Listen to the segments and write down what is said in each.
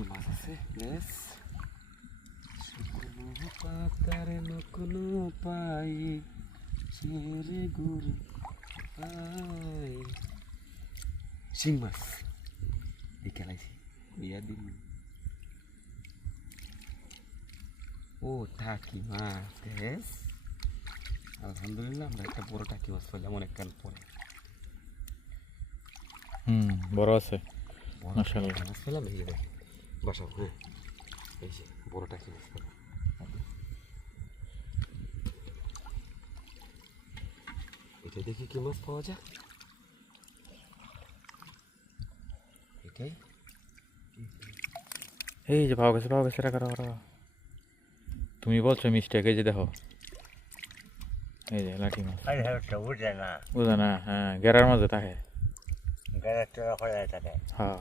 এই মাছ আছে বেশ শুকনো পাতার নকুনো পাই ছেড়ে গুরু পাই শিং মাছ এই খেলাইছি বিয়া দিন ও টাকি মাছ বেশ আলহামদুলিল্লাহ আমরা একটা বড় টাকি মাছ পেলাম অনেকক্ষণ পরে বড় আছে মাশাআল্লাহ মাছ পেলাম এই যে বসাও হ্যাঁ এই যে বড় টাকি মাছ পেলাম এটা দেখি কি মাছ পাওয়া যায় এটাই এই যে পাওয়া গেছে রাখা তুমি বলছো মিস্টেক এই যে দেখো এই যে লাঠি মাছ বুঝে না হ্যাঁ গেরার মাঝে থাকে হ্যাঁ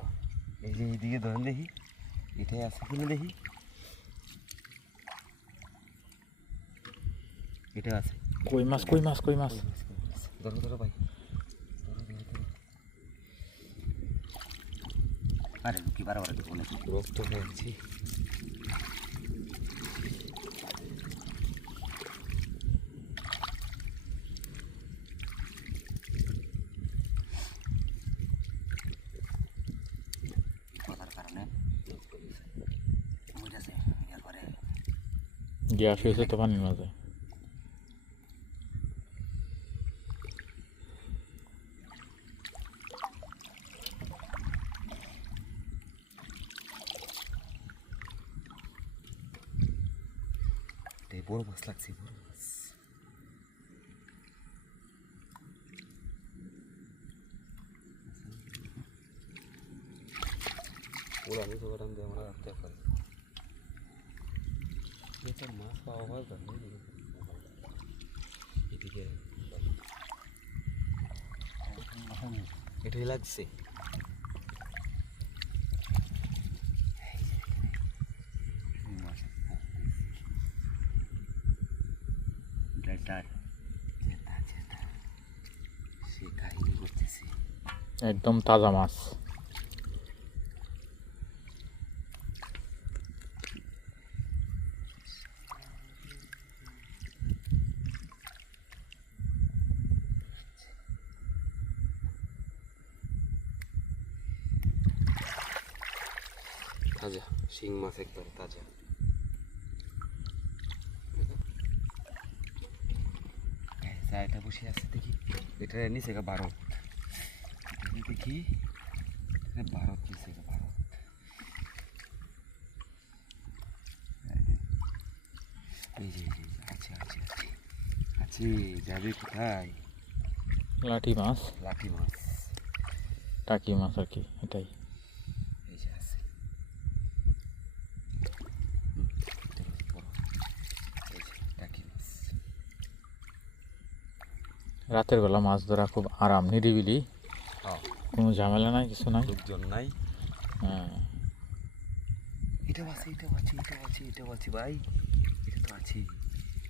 এই যে এইদিকে ধরেন দেখি এটাই আছে কিনা দেখি এটা আছে কই মাছ ধরো ধরো ভাই আরে কি বারবার অনেক রক্ত হয়েছি গ্যাস হয়েছে তো পানির মাঝে বড় মাছ লাগছে বড় মাছ ওরা আমি সবার আনতে আমরা রাখতে পারি এটা মাছ পাওয়া হয় এদিকে এটাই লাগছে সে কাহিনী করতেছি একদম তাজা মাছ তাজা শিং মাছ একবারে তাজা এটা বসে আছে দেখি এটা নিচে ভারত দেখি ভারত নিচে ভারত এই যে আছে আছে আছে আছে যাবে কোথায় লাঠি মাছ টাকি মাছ আর কি এটাই এই যে আছে এই যে টাকি মাছ রাতের বেলা মাছ ধরা খুব আরাম নিরিবিলি কোনো ঝামেলা নাই কিছু নাই লোকজন নাই হ্যাঁ এটাও আছে ভাই এটা তো আছে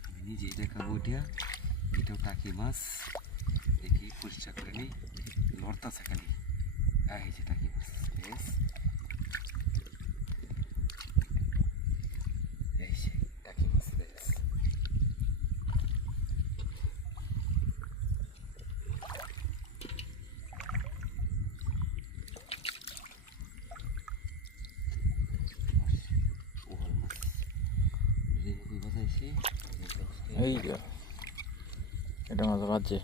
আমি নিজেই দেখাবো এটাও টাকি মাছ দেখি পরিষ্কার করে নিই লড়তাছে খালি এই যে টাকি মাছ বেশ এই যে টাকি মাছ বেশ এই এটা মাছ বাজছে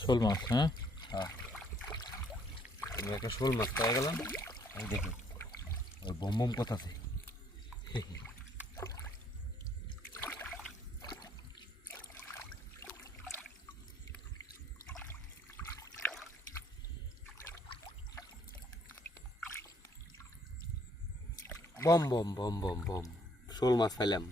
শোল মাছ হ্যাঁ আমি একটা শোল মাছ পাই গেলাম এই দেখো ওই বম কথাছে বম শোল মাছ পাইলাম